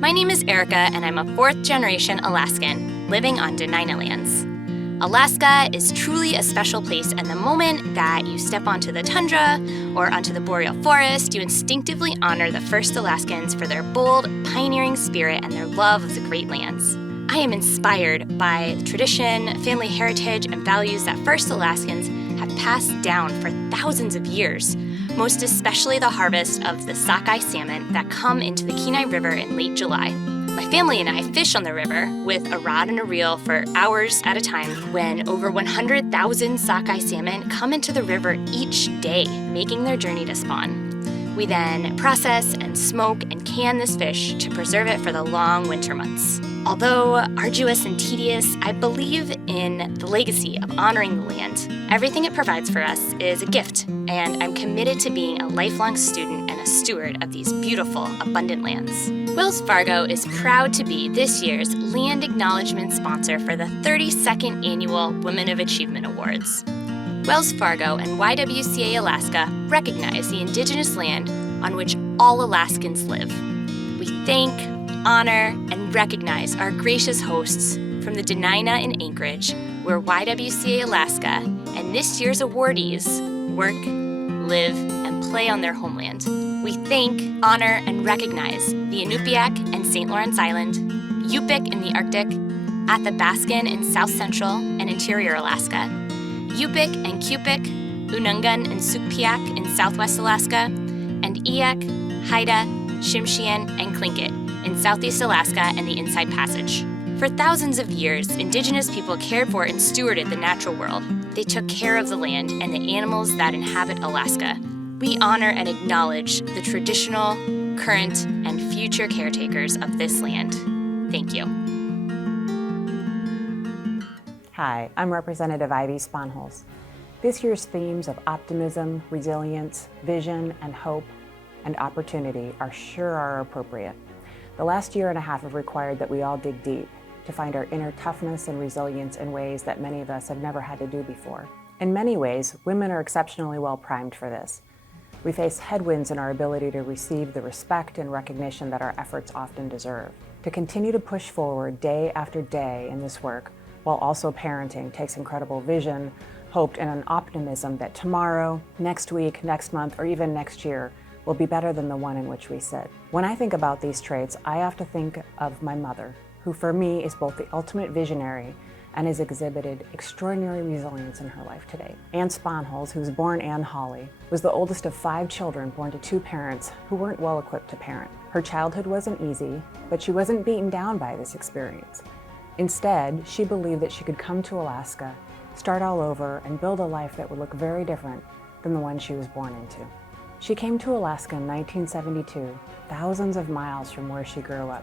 My name is Erica, and I'm a fourth-generation Alaskan living on Dena'ina lands. Alaska is truly a special place, and the moment that you step onto the tundra or onto the boreal forest, you instinctively honor the first Alaskans for their bold, pioneering spirit and their love of the Great Lands. I am inspired by tradition, family heritage, and values that first Alaskans have passed down for thousands of years, most especially the harvest of the sockeye salmon that come into the Kenai River in late July. My family and I fish on the river with a rod and a reel for hours at a time when over 100,000 sockeye salmon come into the river each day, making their journey to spawn. We then process and smoke and can this fish to preserve it for the long winter months. Although arduous and tedious, I believe in the legacy of honoring the land. Everything it provides for us is a gift, and I'm committed to being a lifelong student and a steward of these beautiful, abundant lands. Wells Fargo is proud to be this year's Land Acknowledgement sponsor for the 32nd Annual Women of Achievement Awards. Wells Fargo and YWCA Alaska recognize the indigenous land on which all Alaskans live. We thank, honor, and recognize our gracious hosts from the Dena'ina in Anchorage, where YWCA Alaska and this year's awardees work, live, and play on their homeland. We thank, honor, and recognize the Inupiaq and St. Lawrence Island, Yupik in the Arctic, Athabaskan in South Central and Interior Alaska, Yupik and Cupik, Unungan and Sugpiaq in Southwest Alaska, and Eyak, Haida, Tsimshian, and Tlingit in Southeast Alaska and the Inside Passage. For thousands of years, indigenous people cared for and stewarded the natural world. They took care of the land and the animals that inhabit Alaska. We honor and acknowledge the traditional, current, and future caretakers of this land. Thank you. Hi, I'm Representative Ivy Sponholz. This year's themes of optimism, resilience, vision, and hope, and opportunity are appropriate. The last year and a half have required that we all dig deep to find our inner toughness and resilience in ways that many of us have never had to do before. In many ways, women are exceptionally well primed for this. We face headwinds in our ability to receive the respect and recognition that our efforts often deserve. To continue to push forward day after day in this work, while also parenting, takes incredible vision, hope, and an optimism that tomorrow, next week, next month, or even next year will be better than the one in which we sit. When I think about these traits, I have to think of my mother, who for me is both the ultimate visionary and has exhibited extraordinary resilience in her life today. Ann Sponholz, who was born Ann Hawley, was the oldest of 5 children born to 2 parents who weren't well equipped to parent. Her childhood wasn't easy, but she wasn't beaten down by this experience. Instead, she believed that she could come to Alaska, start all over, and build a life that would look very different than the one she was born into. She came to Alaska in 1972, thousands of miles from where she grew up,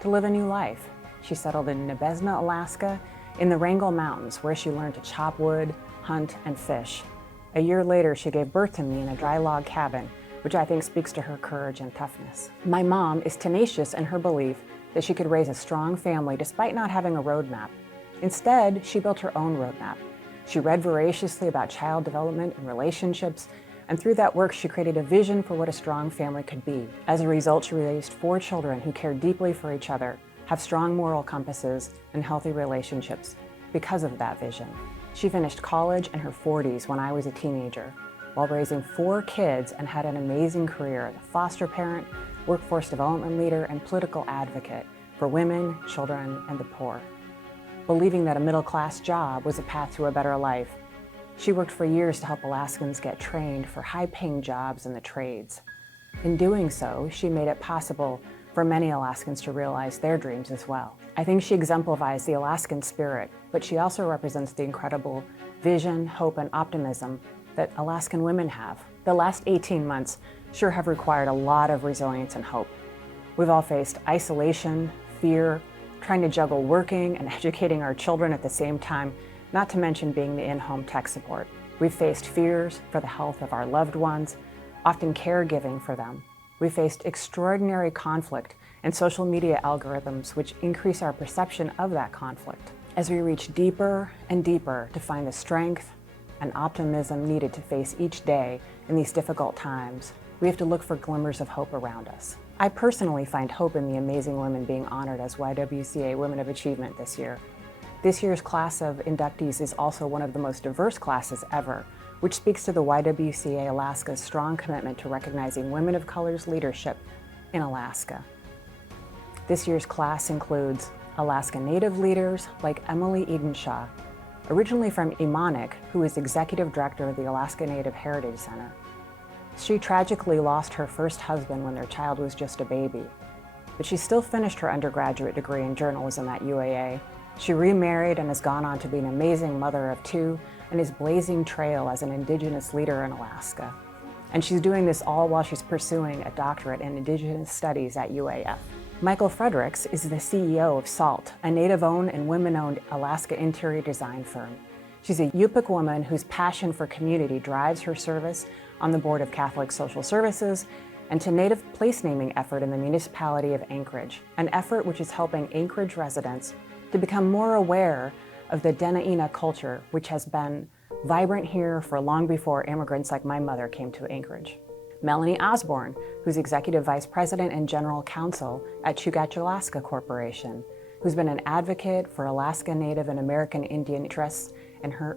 to live a new life. She settled in Nebezna, Alaska, in the Wrangell Mountains, where she learned to chop wood, hunt, and fish. A year later, she gave birth to me in a dry log cabin, which I think speaks to her courage and toughness. My mom is tenacious in her belief that she could raise a strong family despite not having a roadmap. Instead, she built her own roadmap. She read voraciously about child development and relationships, and through that work, she created a vision for what a strong family could be. As a result, she raised 4 children who cared deeply for each other, have strong moral compasses, and healthy relationships because of that vision. She finished college in her 40s when I was a teenager, while raising 4 kids, and had an amazing career as a foster parent, workforce development leader, and political advocate for women, children, and the poor. Believing that a middle-class job was a path to a better life, she worked for years to help Alaskans get trained for high-paying jobs in the trades. In doing so, she made it possible for many Alaskans to realize their dreams as well. I think she exemplifies the Alaskan spirit, but she also represents the incredible vision, hope, and optimism that Alaskan women have. The last 18 months sure have required a lot of resilience and hope. We've all faced isolation, fear, trying to juggle working and educating our children at the same time, not to mention being the in-home tech support. We've faced fears for the health of our loved ones, often caregiving for them. We faced extraordinary conflict and social media algorithms which increase our perception of that conflict. As we reach deeper and deeper to find the strength and optimism needed to face each day in these difficult times, we have to look for glimmers of hope around us. I personally find hope in the amazing women being honored as YWCA Women of Achievement this year. This year's class of inductees is also one of the most diverse classes ever, which speaks to the YWCA Alaska's strong commitment to recognizing women of color's leadership in Alaska. This year's class includes Alaska Native leaders like Emily Edenshaw, originally from Imanik, who is Executive Director of the Alaska Native Heritage Center. She tragically lost her first husband when their child was just a baby, but she still finished her undergraduate degree in journalism at UAA. She remarried and has gone on to be an amazing mother of two and is blazing trail as an Indigenous leader in Alaska. And she's doing this all while she's pursuing a doctorate in Indigenous Studies at UAF. Michael Fredericks is the CEO of SALT, a Native-owned and women-owned Alaska interior design firm. She's a Yupik woman whose passion for community drives her service on the Board of Catholic Social Services and to Native place naming effort in the municipality of Anchorage, an effort which is helping Anchorage residents to become more aware of the Dena'ina culture, which has been vibrant here for long before immigrants like my mother came to Anchorage. Melanie Osborne, who's Executive Vice President and General Counsel at Chugach Alaska Corporation, who's been an advocate for Alaska Native and American Indian interests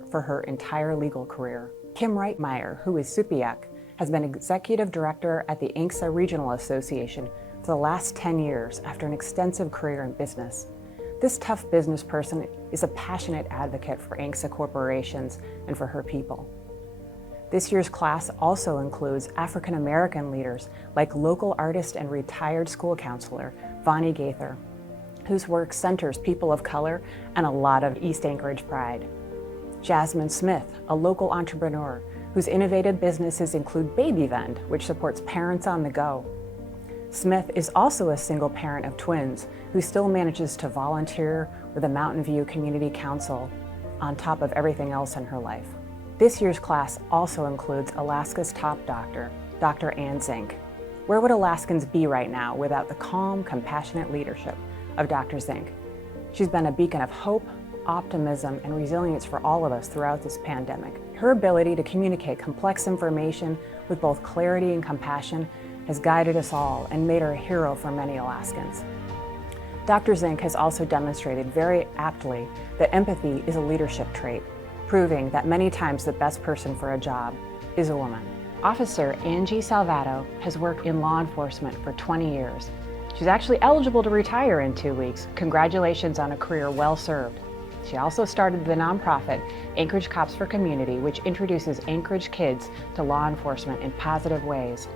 for her entire legal career. Kim Reitmeyer, who is Supiaq, has been Executive Director at the ANCSA Regional Association for the last 10 years after an extensive career in business. This tough business person is a passionate advocate for ANCSA corporations and for her people. This year's class also includes African American leaders like local artist and retired school counselor Vonnie Gaither, whose work centers people of color and a lot of East Anchorage pride. Jasmine Smith, a local entrepreneur whose innovative businesses include Baby Vend, which supports parents on the go. Smith is also a single parent of twins who still manages to volunteer with the Mountain View Community Council on top of everything else in her life. This year's class also includes Alaska's top doctor, Dr. Ann Zink. Where would Alaskans be right now without the calm, compassionate leadership of Dr. Zink? She's been a beacon of hope, optimism, and resilience for all of us throughout this pandemic. Her ability to communicate complex information with both clarity and compassion has guided us all and made her a hero for many Alaskans. Dr. Zink has also demonstrated very aptly that empathy is a leadership trait, proving that many times the best person for a job is a woman. Officer Angie Salvato has worked in law enforcement for 20 years. She's actually eligible to retire in 2 weeks. Congratulations on a career well served. She also started the nonprofit Anchorage Cops for Community, which introduces Anchorage kids to law enforcement in positive ways.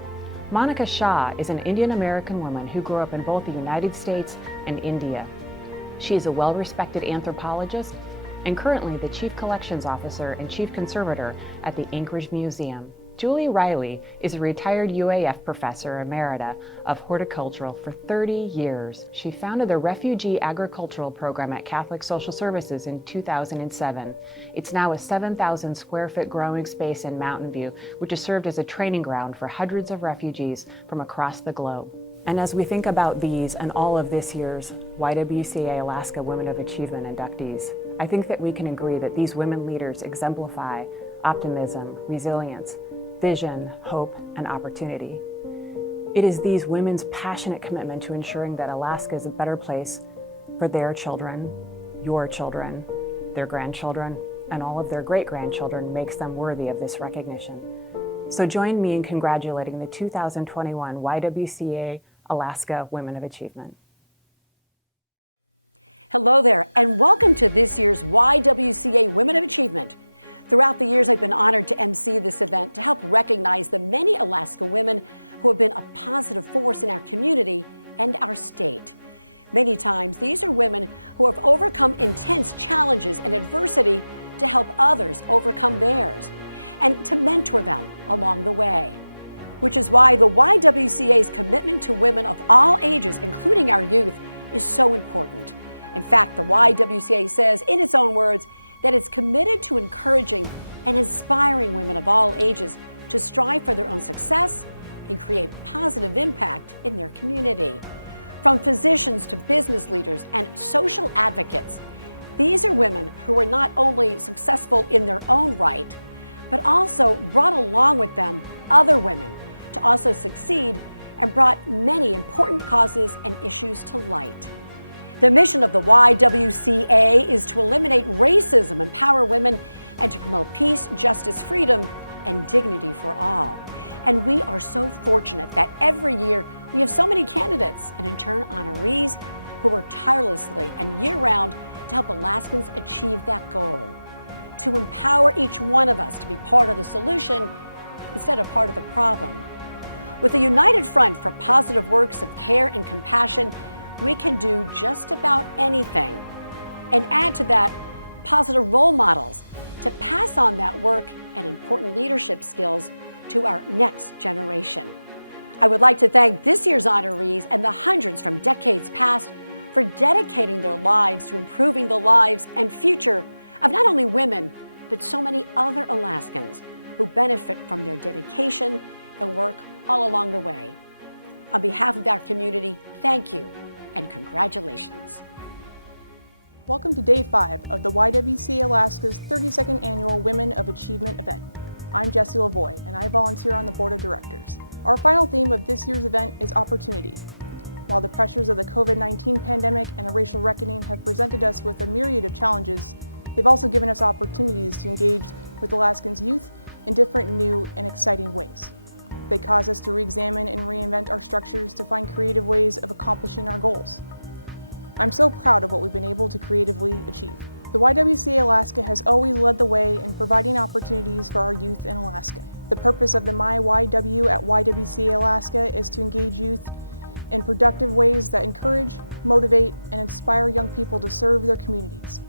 Monica Shah is an Indian American woman who grew up in both the United States and India. She is a well-respected anthropologist and currently the Chief Collections Officer and Chief Conservator at the Anchorage Museum. Julie Riley is a retired UAF professor emerita of horticultural for 30 years. She founded the Refugee Agricultural Program at Catholic Social Services in 2007. It's now a 7,000 square foot growing space in Mountain View, which has served as a training ground for hundreds of refugees from across the globe. And as we think about these and all of this year's YWCA Alaska Women of Achievement inductees, I think that we can agree that these women leaders exemplify optimism, resilience, vision, hope, and opportunity. It is these women's passionate commitment to ensuring that Alaska is a better place for their children, your children, their grandchildren, and all of their great-grandchildren makes them worthy of this recognition. So join me in congratulating the 2021 YWCA Alaska Women of Achievement. Hello there, and welcome to this year's YWCA Women of Achievement. Throughout the years, I've been honored to MC this event to help recognize the many Alaska women who have been a positive force in our community and our state. Many times, these are women who have overcome intense challenges and adversity to help others overcome theirs and to mentor them along the way. Which is why the YWCA's commitment to women of all ages, including our youth, is so important. In fact, the YWCA says, in its own words, that it's committed to encouraging and inspiring women of all ages to strive for their own success and create positive impact in their community. From physicians to business leaders and social advocates, these are women who are not only successful in their own right, but also brought along with them other women to also succeed and brought many important causes and issues to light. The mission of the YWCA is to eliminate racism, empower women, and to promote peace, justice, freedom, and dignity for all. And we are so fortunate that every year we have so many candidates and in turn honorees who work tirelessly and year-round to help Alaskans achieve that goal. To empower each one of us to be part of the solution instead of part of the problem. With a united front for positive works of care and compassion, we can do just about anything. And add to that positive role models to pass on that work and important leadership skills to our next generation. I would like to thank this year's honorees and the hundreds from decades past for dedicating their lives to improving the lives and future of not only women, but so many other Alaskans who benefit from their dedication and work all along the way. On behalf of our community, thank you and congratulations. Welcome to Day 5 of the YWCA Alaska's 32nd Annual Women of Achievement event. I'm Jessie Lavoie, and I volunteer on the Board of Directors. Our final theme of this year's event is opportunity. While the pressures of the COVID-19 pandemic and a racial reckoning have presented us with a myriad of challenges, they've also given us opportunities to engage with Alaskans' youth in different, new, and exciting ways. They cause us to re-examine and reinvent our structures to find creative ways of accomplishing our goals. I'm so proud of what we've been able to creatively achieve. The YWCA Alaska has always led the way in providing opportunities for our youth in Alaska. The purpose of the My YW at YWCA Alaska is to engage youth in productive ways that encourage, motivate, and inspire young people to serve their communities,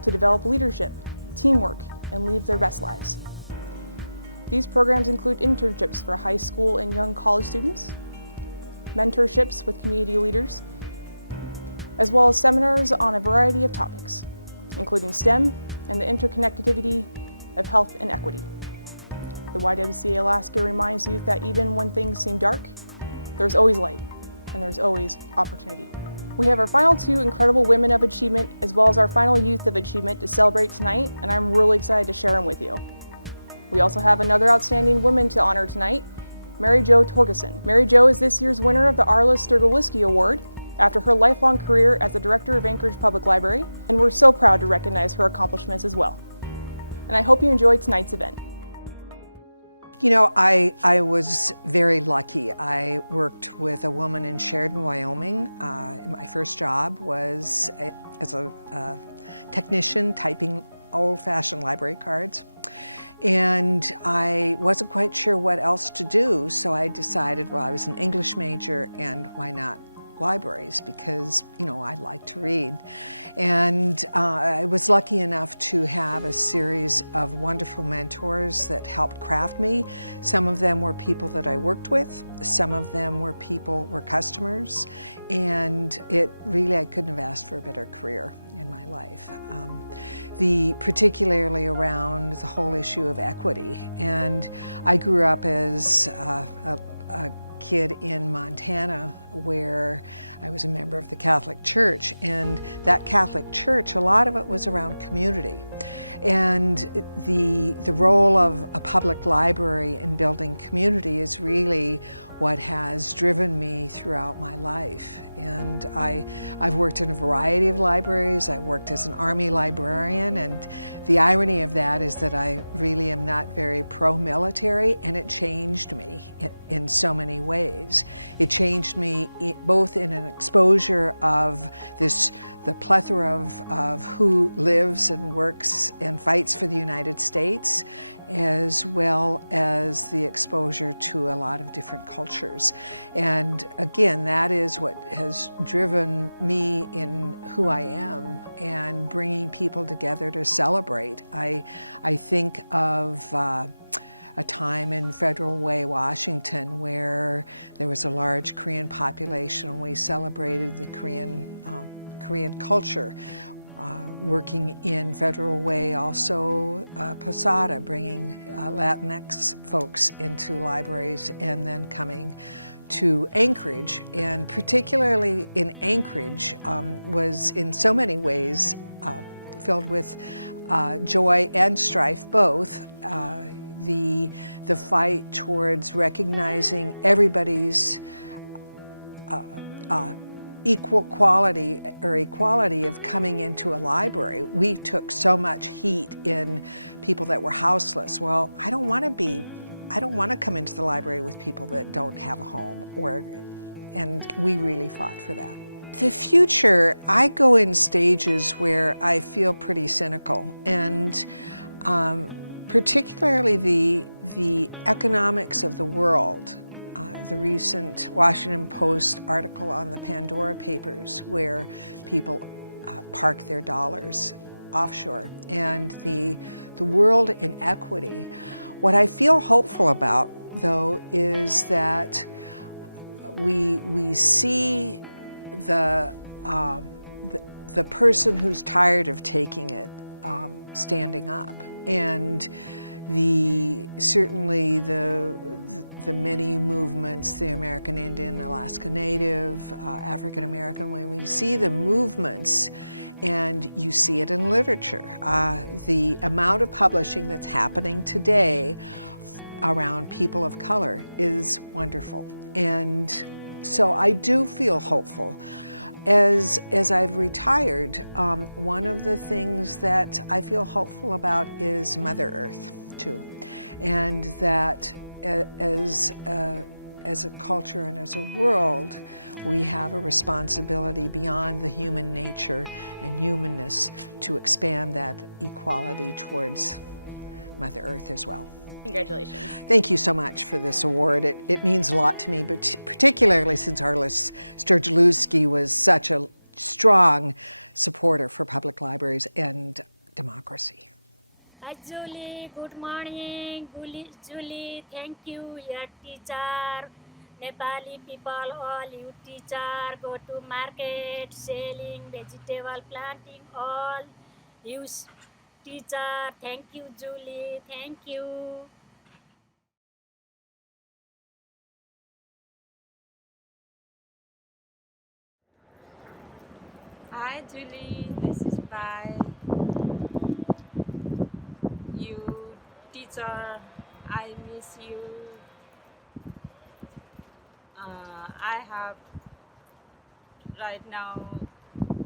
to develop leadership, teamwork, and live their best lives. These programs include internships for high school and young college students, mentorships with community leaders, as well as seminars on a variety of topics, including STEM and the interconnectivity of health and equity. The YWCA Alaska reminds youth that even when things seem dark, there's always light and there's always opportunity. We have our final 2 incredible Women of Achievement as well as our final Youth of Achievement to celebrate tonight, and I'm really excited to share them with you. We also have another outstanding woman to honor tonight, Mary Jo Torgerson. Mary Jo is this year's winner of the Arla Sturgoliski Award after her lifelong career as the director of Anchorage Public Library, and we're so proud to recognize her accomplishments as well. And I hope you enjoyed tonight's event. You know, I was very lucky. I worked with a woman in Sheridan, Wyoming. My first job was as a technician typing old-fashioned library cards. And I wasn't quite sure what else to do, so I decided, well, I was an English major, and why not libraries, because, you know, I like to read. And I was lucky enough to have a series of wonderful mentors that helped craft me. Some of them were people that I worked with, some of them were customers, and I couldn't have asked for a better career in my life. Particularly around the whole issue of equity. And I grew up as a kid in Montana where I was a member of the Catholic Church, and that Catholic Church, a lot of it was around community. And the role of a public library in building community is really what has driven me throughout my life. And I've worked in a variety of libraries. I worked as an Army librarian, and the irony of that is that I really am not very pro-military, and it changed me in so many ways. It changed me both in an exposure of the plethora of who lives and works and fights for the United States, as well as the exposure to a lot of different cultures. And again, that is what has driven me in who I am and bringing people together to celebrate. I think of a time in Federal Way, Washington, where there was a large Korean population, and we celebrated the Korean culture. Working in Federal Way, also Posada, bringing Latinx folks into libraries, and then coming to Anchorage. And particularly in Anchorage was in so many ways filled with joy and strife both. the fight towards recognizing everybody's equal quality or equality of coming into a library. We took so much heat in people that were houseless. Well, I don't want to come into the library with people that don't have a home, and we really fought for that. The future, I go in stages where I feel pretty cynical, and particularly the economics of the world. The recent Washington Post article on the Pandora Papers, where people park their dollars offshore, and the world inequity. What I feel hopeful about, though, is that we see the person who's tired of taking it standing up, and certainly the many movements, the American Indian, Alaska Native, African American, when we see the movements, and you see it in literature, the amount of publishing that's happening today around people of color is wonderful. And so I do feel hopeful. As I've retired, one of the things that I feel hopeful about is Mother Earth, too. And that as a culture and as a world, we have a responsibility beyond the human nature and humanness to expand that equality towards Mother Earth as well. Congratulations. Thank you so much for this award. It means a lot to me, but particularly since Arlis Sturgeluski was such a strong supporter for public libraries and democracy. Hi Julie, good morning. Julie, thank you, your teacher. Nepali people, all you teacher, go to market, selling vegetable, planting, all you teacher. Thank you, Julie, thank you. Hi Julie, this is Bai. You teacher, I miss you. I have right now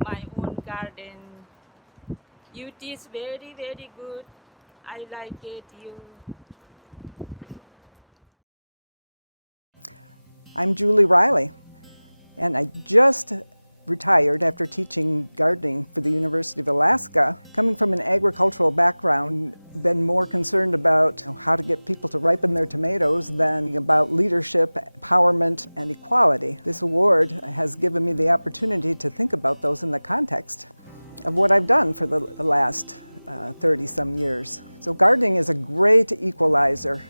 my own garden. You teach very, very good. I like it, you. I'm Julie Riley, and I just retired after teaching gardening for the University of Alaska. Coming from an agricultural background, been more concerned about how to get people to ripen their tomatoes than about leadership, empowerment, and equality. This award has given me the opportunity to think about those in the context of what I've done for the last 30-some years. So gardening is a great equalizer.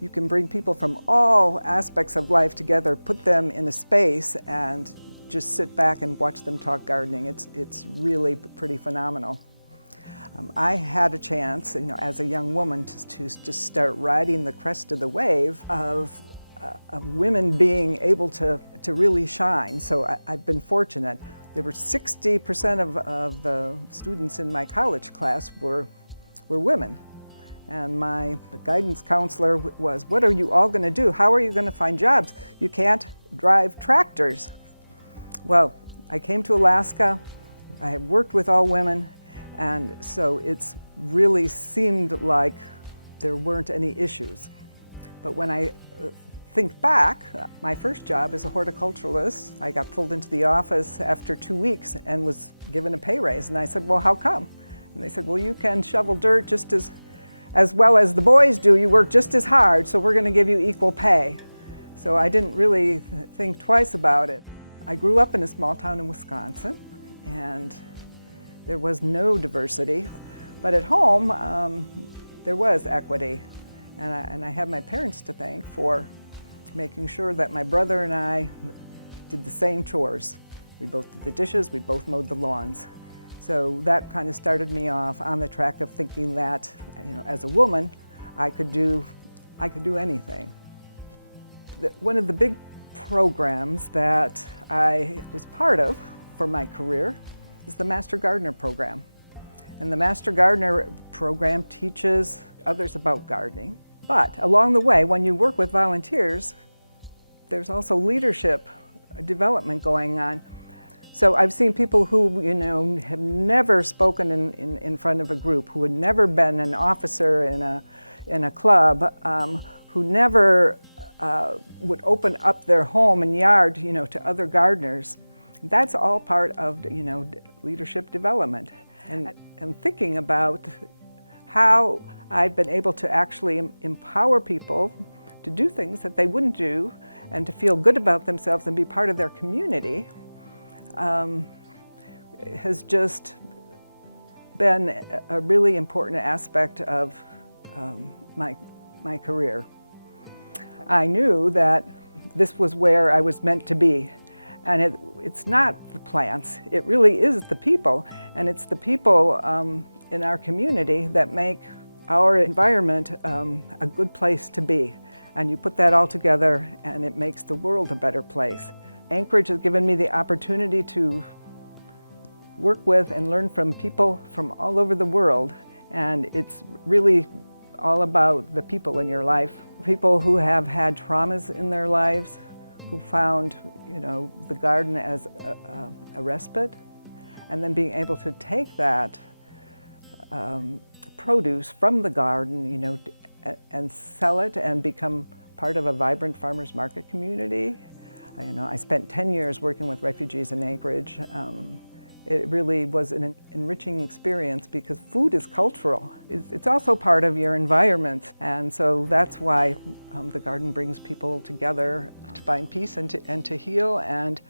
You can bring people from all aspects of life together, put them in a space, and just sit back and watch them talk gardening. It's really pretty phenomenal. I had a chance, as a young woman, to just start riding the crest of the wave of women being able to really shine. So I've been fortunate. There were 60% of the students in my college class were women. And my guidance counselor was, what are you all going to do? How are you going to find jobs? You can't drive tractors. Well, I came to Alaska, I worked with all women, and so it's really seemed like there weren't any issues. But when I think back, my first job as a horticulturalist, I got pulled into the office after 2 weeks and was given a pay raise. And I said, well, how come? And they said, well, you can shovel dirt just as well as the boys do. You work just as hard, so we're going to give you equal pay. So I didn't really think twice about it. I grew up in a small town in Wisconsin, and there was no diversity. But at home, there was equity. And I have my parents to thank for making sure that my brother and I did the same chores. We both did the dishes, we both mowed the lawns. So that kind of started me off on the track of thinking that, as a woman, I could do anything. One of the big programs that I was part of for my career is the Master Gardener program. And the Master Gardener program teaches others about gardening, But along the way, when you work with volunteers, there's also leadership development going on. So I've seen people who, have never spoken in front of a group, who had never been an officer in a club, who never would open up their home and yard, to other gardeners. That's all part of, leadership development. And thinking about how I've been able to actually empower people to do things that they wouldn't do and to feel good about themselves and be part of their community has just been a really important aspect of my career. I knew that this was where I was meant to be. And it's not the plants, it really is the people. And it's the people in our community that make our environment a good place to be. And you put that all together and it makes the world a better place. Anchorage has given me the opportunity to work with and learn from people from all over the world. And it's really all about the people in your life. People who have had traumas in their lives, who found, the garden as a respite, and then being able to take that produce from the garden, and sell it and become part of a vibrant farmers market community. I spent 10 years working with refugees in Anchorage. It really was an enriching experience because food is cultural. It's also part of your environment, and so that's why the garden brings people together to find peace and to heal and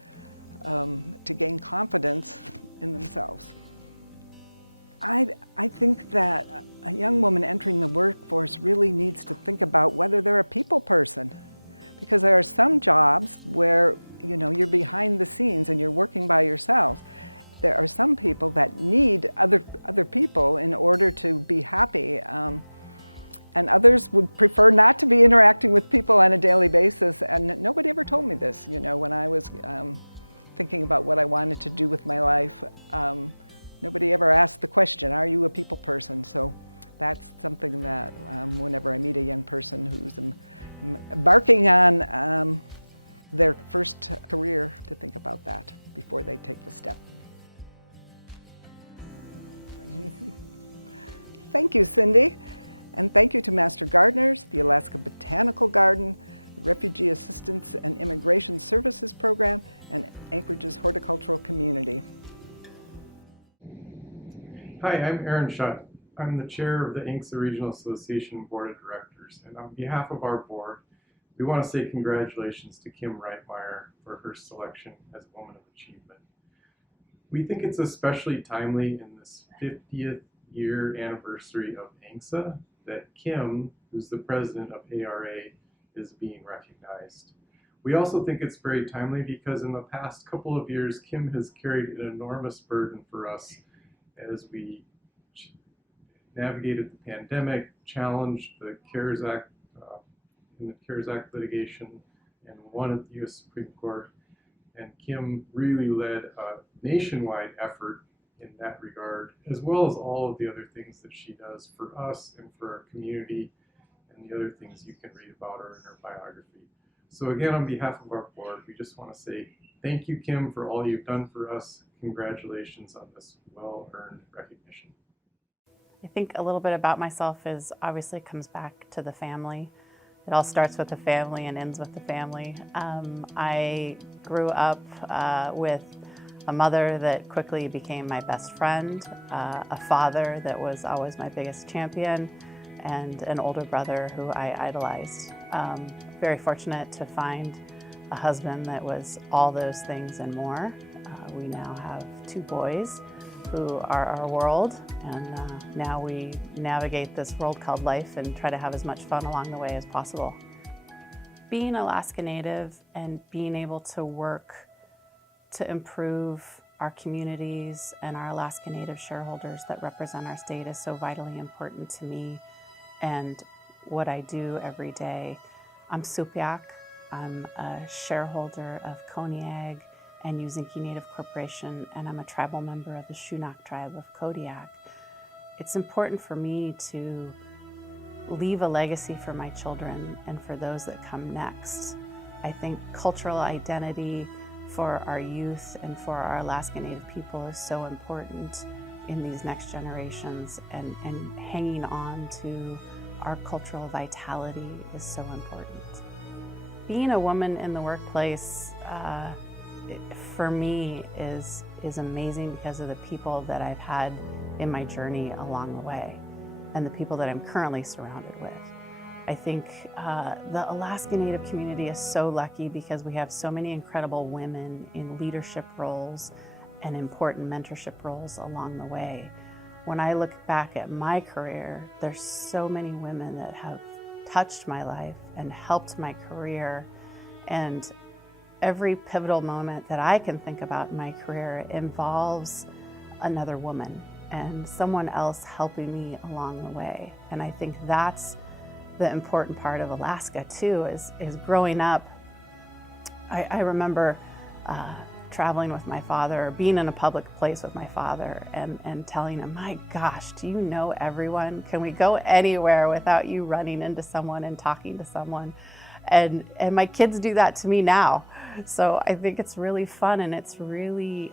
to gain confidence in themselves. I think that a young woman entering the workforce really needs to think about whether they're a people person, because there are some jobs where you're behind the scenes and you're working by yourself. There are some people that need other people in order to be happy, and others would prefer not to be interacting with people on a daily basis. And nobody ever told me this, when I was thinking about what I wanted to do with my life. Nobody ever asked the question, are you a people person? So that's something that whenever I meet a young person who's embarking on their first career, to think about that before they take the step. Thank you, Cindy. And thank you to Master Gardeners, the Alaska Botanical Garden, the Refugee Assistance and Immigration Services Program, and Anchorage's horticultural community. Hi, I'm Aaron Schutt. I'm the chair of the ANCSA Regional Association Board of Directors. And on behalf of our board, we want to say congratulations to Kim Reitmeyer for her selection as Woman of Achievement. We think it's especially timely in this 50th year anniversary of ANCSA that Kim, who's the president of ARA, is being recognized. We also think it's very timely because in the past couple of years, Kim has carried an enormous burden for us as we navigated the pandemic, challenged the CARES Act in the CARES Act litigation, and won at the US Supreme Court. And Kim really led a nationwide effort in that regard, as well as all of the other things that she does for us and for our community, and the other things you can read about her in her biography. So again, on behalf of our board, we just want to say thank you, Kim, for all you've done for us. Congratulations on this well-earned recognition. I think a little bit about myself is obviously comes back to the family. It all starts with the family and ends with the family. I grew up with a mother that quickly became my best friend, a father that was always my biggest champion, and an older brother who I idolized. Very fortunate to find a husband that was all those things and more. We now have 2 boys who are our world, and now we navigate this world called life and try to have as much fun along the way as possible. Being Alaska Native and being able to work to improve our communities and our Alaska Native shareholders that represent our state is so vitally important to me and what I do every day. I'm Supiaq. I'm a shareholder of Koniag and Yuzinki Native Corporation, and I'm a tribal member of the Shunak tribe of Kodiak. It's important for me to leave a legacy for my children and for those that come next. I think cultural identity for our youth and for our Alaska Native people is so important in these next generations, and hanging on to our cultural vitality is so important. Being a woman in the workplace, for me, is amazing because of the people that I've had in my journey along the way and the people that I'm currently surrounded with. I think the Alaska Native community is so lucky because we have so many incredible women in leadership roles and important mentorship roles along the way. When I look back at my career, there's so many women that have touched my life and helped my career, and every pivotal moment that I can think about in my career involves another woman and someone else helping me along the way. And I think that's the important part of Alaska too, is growing up. I remember traveling with my father, being in a public place with my father and telling him, my gosh, do you know everyone? Can we go anywhere without you running into someone and talking to someone? And my kids do that to me now. So I think it's really fun, and it's really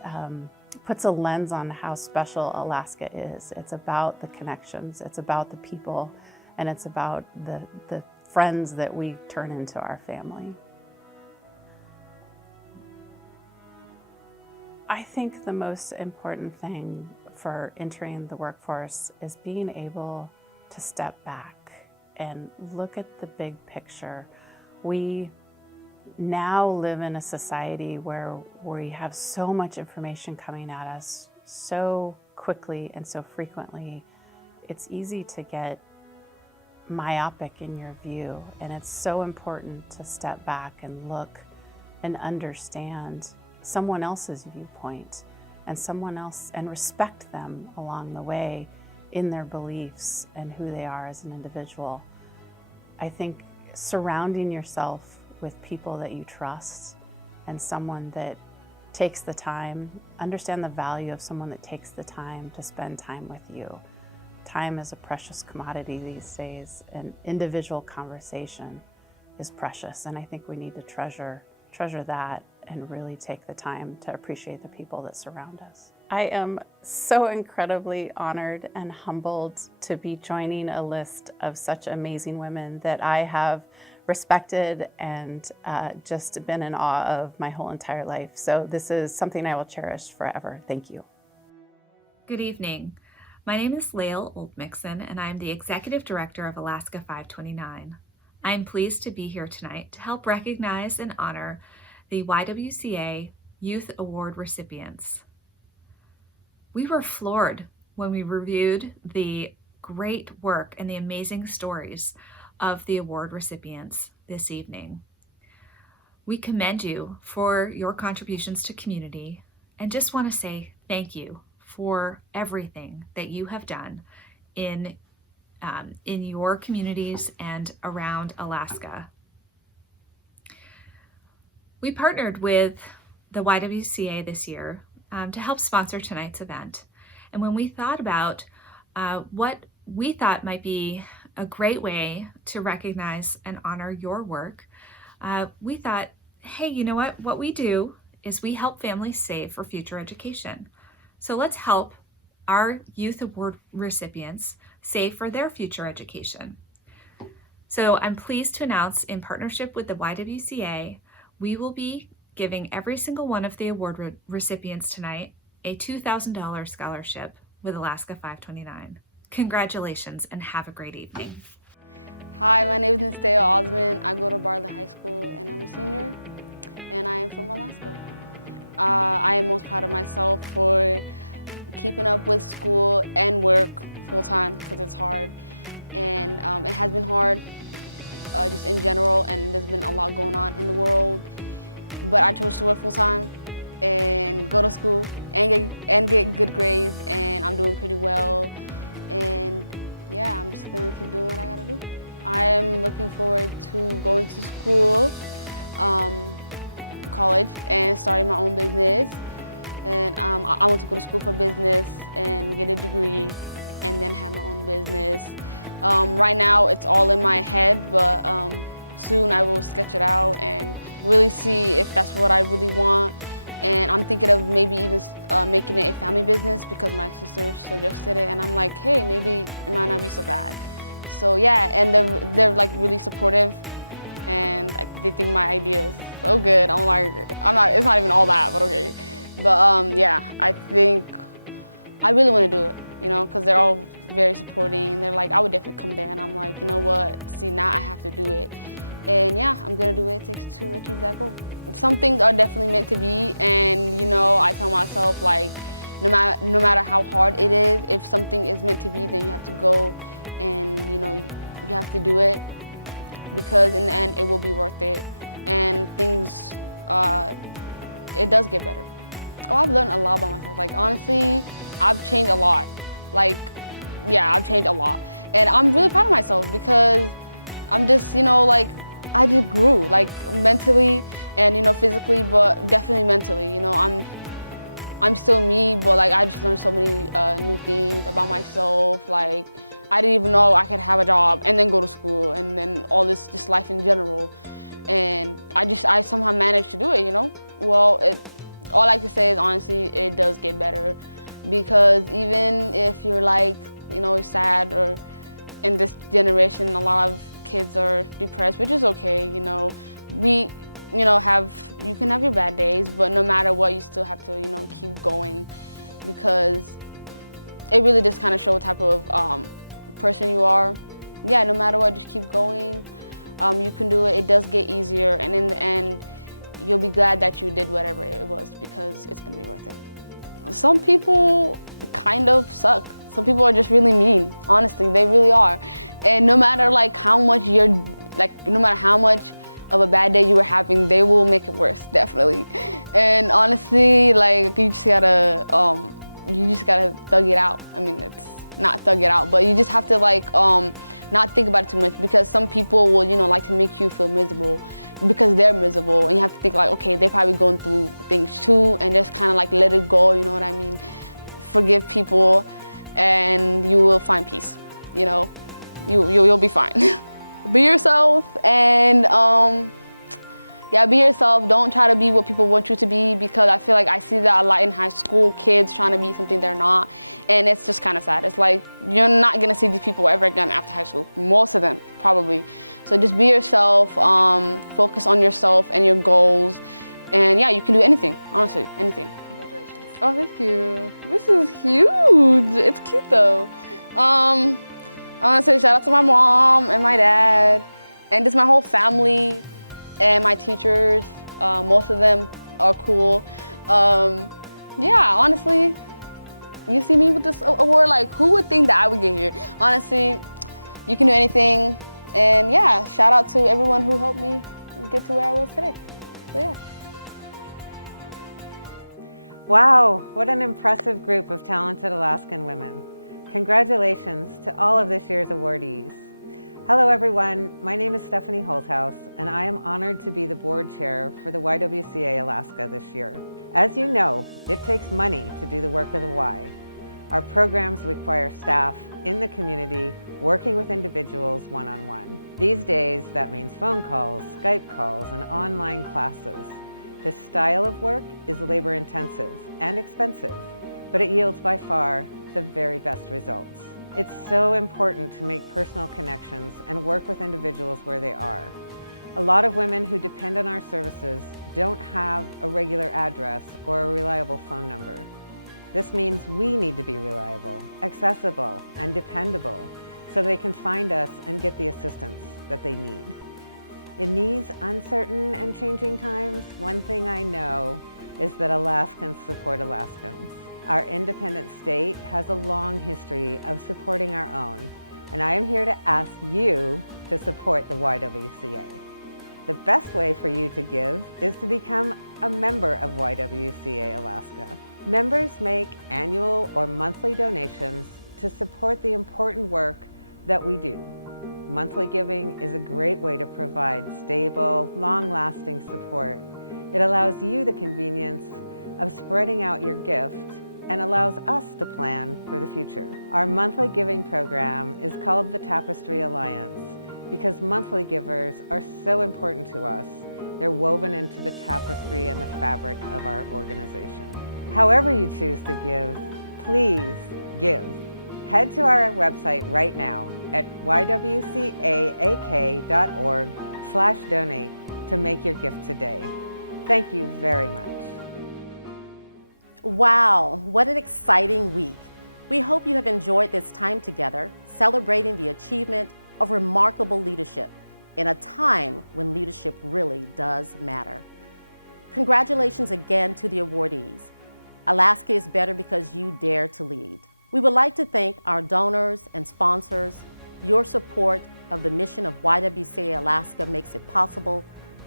puts a lens on how special Alaska is. It's about the connections, it's about the people, and it's about the friends that we turn into our family. I think the most important thing for entering the workforce is being able to step back and look at the big picture. We now live in a society where we have so much information coming at us so quickly and so frequently. It's easy to get myopic in your view, and it's so important to step back and look and understand someone else's viewpoint and respect them along the way in their beliefs and who they are as an individual. I think surrounding yourself with people that you trust and someone that takes the time, understand the value of someone that takes the time to spend time with you. Time is a precious commodity these days, and individual conversation is precious, and I think we need to treasure that and really take the time to appreciate the people that surround us. I am so incredibly honored and humbled to be joining a list of such amazing women that I have respected and just been in awe of my whole entire life. So this is something I will cherish forever. Thank you. Good evening. My name is Lael Oldmixon, and I'm the Executive Director of Alaska 529. I am pleased to be here tonight to help recognize and honor the YWCA Youth Award recipients. We were floored when we reviewed the great work and the amazing stories of the award recipients this evening. We commend you for your contributions to community and just want to say thank you for everything that you have done in your communities and around Alaska. We partnered with the YWCA this year to help sponsor tonight's event. And when we thought about what we thought might be a great way to recognize and honor your work, we thought, hey, you know what? What we do is we help families save for future education. So let's help our Youth Award recipients save for their future education. So I'm pleased to announce, in partnership with the YWCA, we will be giving every single one of the award recipients tonight a $2,000 scholarship with Alaska 529. Congratulations and have a great evening. Hi, my name is Nastea Osmond. I go to Bartlett High School and I'm a senior, and I am from Alaska. I am most proud of myself for keeping up with school and work full-time because it's hard, and it has been hard just in general, and there's been a lot going on in the world, but I chose to work full-time and go to school and get good grades, and I'm doing pretty well, and yeah, I'm just gonna keep doing what I gotta do. I am looking forward to going to school, college, and starting my own business. And I want to go to school for business and get a degree and then have my own business. Right now it's all in my head, but soon I will sketch it out and really see if that's what I really want. And I'm thinking of maybe even making it a family business because my sister suggested it, and I'm like, hey, maybe it might not be so bad. So yeah, and they're like really supportive, and they think my idea is so good. I'm like, it's not even all that, but okay. But yeah, I think I really want to do it, you know, because they're all very supporting, and they're like, I would definitely come there, and I'm like, you know what? See, now I have to do it, and yeah, I'm gonna do what it takes to achieve that goal. Some things are definitely meant to be, and you know, I tell myself like, no matter how hard it is, if something is meant to be, then you have to go, and you know, you have to do it, because in the end, it will be worth it, and things, it does get better. Oh, I've learned a lot about myself. Like honestly, I've changed a lot. Like, yeah, I've changed a lot, and I'm really proud of myself because I'm just, you know, like. I just grew, like mentally and you know physically, but definitely mentally. You know, I'm still me, but like I just learned so many new things about myself. Like I didn't even know I could have a job and then go to school and then all this just life in general. And I somehow managed to do it. You know, well, all I can say is honestly, it does get better, because even if you're like, you know, sad, or in this generation, a lot of kids are depressed, which is okay, you know. You can have your bad days, but no matter what, you still have to, you know, keep going, because it really just kind of shows what type of person you are. Yeah, no matter what, just keep going. You can do it. It does get easier, and in the end, you'll be glad that you did whatever it was, because it's gonna be worth it. Some people kind of suck. Some people are just really mean. Honestly, they really are. And no matter like how much no matter how much of a bad day you were having, they will make it worse, definitely. And honestly, like you just gotta thug it out. I mean, it's not thug it out, but you just have to like not think about it too much, because some people will, you know, like to make you feel miserable because they're miserable, and you have to think like, okay, they're probably going through things too, and just kind of like let it go. You know what I mean? Forgive people, and you will find peace. You know, you'll be fine. Be yourself, and yeah, be yourself. Don't try to be what people want you to be, because I feel like I see that a lot in high school, kids trying to be something they're not, and it's just kind of sad. It's like you're not gonna see these people ever again after high school. Most of them, probably. So just be yourself. Focus on yourself and your goals, and yeah, you can do anything. Honestly, anything. Congratulations. Oh, thank you. This is huge. It's cute though. I want to say shout out to my mom and my dad, and just my whole family and my teachers. Most of them are cool. Yeah, honestly, you see me with this award, like who would think that I would get here? Honestly, you can do anything. And yeah, shout out to everyone who helped me get to where I was today. So yeah. Wow, what an impressive group of talented Alaskan women. Congratulations to all of this year's awardees. Hello everyone, my name is Stephanie Holthouse, and I am honored to be the board chair for the YWCA Alaska this year. As you know, it takes money to do the work of the Y. Our programs require staff in the community working with individuals one-on-one. These days, that means phone calls, Skype calls, and online classes. This style of work is labor-intensive and expensive, but it yields by far the very best results. It's so important to make personal connections and work with individuals where they are. A lot of women who depend on our services don't have a regular address or a reliable phone number. This means we need to be reliable, accessible, and dependable so they can find us and get the assistance that they need. In these uncertain and changing times, one thing I know is that Alaskans support Alaskans. Our independent state has a long history of supporting our own, and I am here to ask you to support the YWCA. The best way for you to give is to become a member of YWCA Alaska. Members make annual or monthly donations to support the important work that we do. Monthly giving is a great way to provide stable, long-lasting support. It allows you the convenience of spreading out your gift and allows us to plan for the future. Our monthly giving program is called the Tapestry Alliance because monthly givers are so important to us. They're woven into the tapestry and the fabric of our organization. However you choose to give, please give. Head to our website right now at ywcaak.org/donate to make your gift today. Thank you very much. Wow, what an exciting week. We hope you have enjoyed this time together, celebrating the achievement of remarkable leadership in a time when leadership really does matter. Congratulations again to the awardees. Alaska is better because you dare to lead. We would like to thank our donors and sponsors. Your support of the mission of YWCA Alaska makes it possible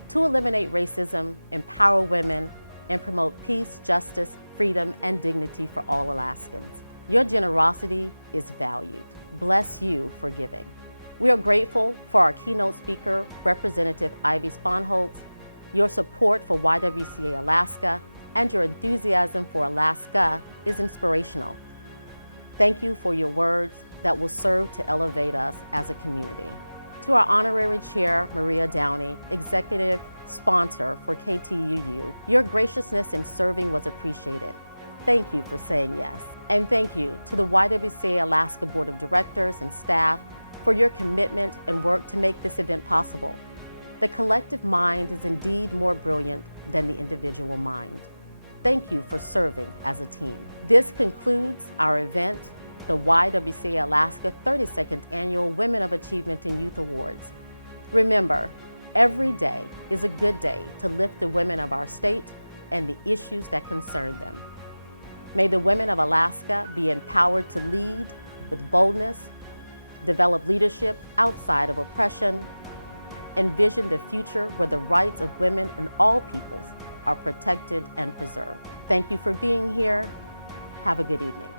to eliminate racism, empower women, and promote peace, justice, freedom, and dignity for all Alaskans. Your generosity is valued. Bless you for giving. We are grateful for our keynote speaker, Representative Ivy Sponholz, your support for YWCA Alaska, and your enthusiasm for Alaska is inspirational. Thank you for your words that will serve to elevate us as a community. To our honorary chair, Maria Downey, executive sponsor for KTUU, your graciousness in serving was appreciated. Thank you for saying yes. And thank you to the YWCA Alaska Board of Directors and staff for your commitment and work to make this event possible. The collective mind is indeed more brilliant than the individual mind. Thank you for serving as a team. This concludes our event, the YWCA Alaska 32nd Annual Women of Achievement in Youth Awards. Remember, every day is a good day to lift the women of our state and the issues that concern them. May the women of Alaska be empowered to lead with boldness, develop leadership outside of oppression, envision the future where the rights of women and all peoples are protected and preserved. Thank you for being here. Have a good evening.